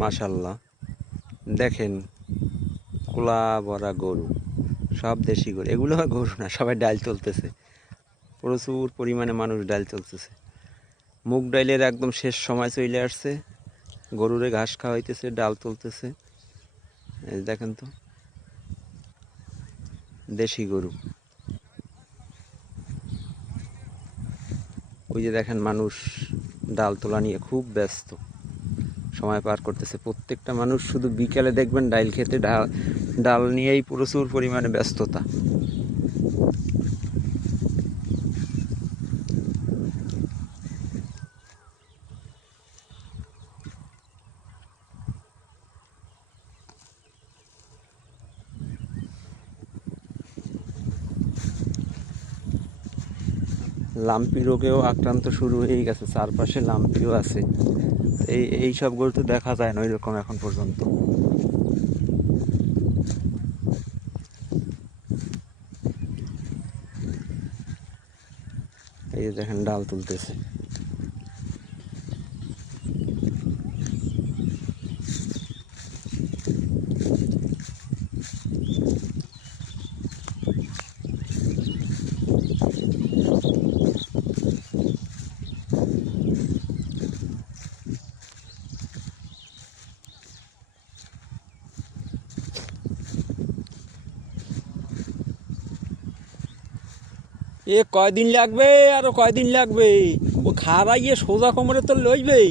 মাশাল্লাহ, দেখেন খোলা ভরা গরু, সব দেশি গরু। এগুলো আর গরু না, সবাই ডাল তুলতেছে। প্রচুর পরিমাণে মানুষ ডাল তুলতেছে। মুগ ডাইলের একদম শেষ সময় চলে আসছে। গরুরে ঘাস খাওয়াইতেছে, ডাল তুলতেছে। এই দেখেন তো, দেশি গরু। ওই যে দেখেন, মানুষ ডাল তোলা নিয়ে খুব ব্যস্ত, সময় পার করতেছে। প্রত্যেকটা মানুষ শুধু বিকেলে দেখবেন ডাল খেতে, ডাল নিয়েই প্রচুর পরিমাণে ব্যস্ততা। লাম্পি রোগেও আক্রান্ত শুরু হয়ে গেছে, চারপাশে লাম্পিও আছে। এই সব গরু তো দেখা যায় না ওই রকম এখন পর্যন্ত। এই যে দেখেন ডাল তুলতেছে। এ কয়দিন লাগবে, আরো কয়দিন লাগবে? ও খাড়াইয়ে সোজা কোমরে তো লইবেই।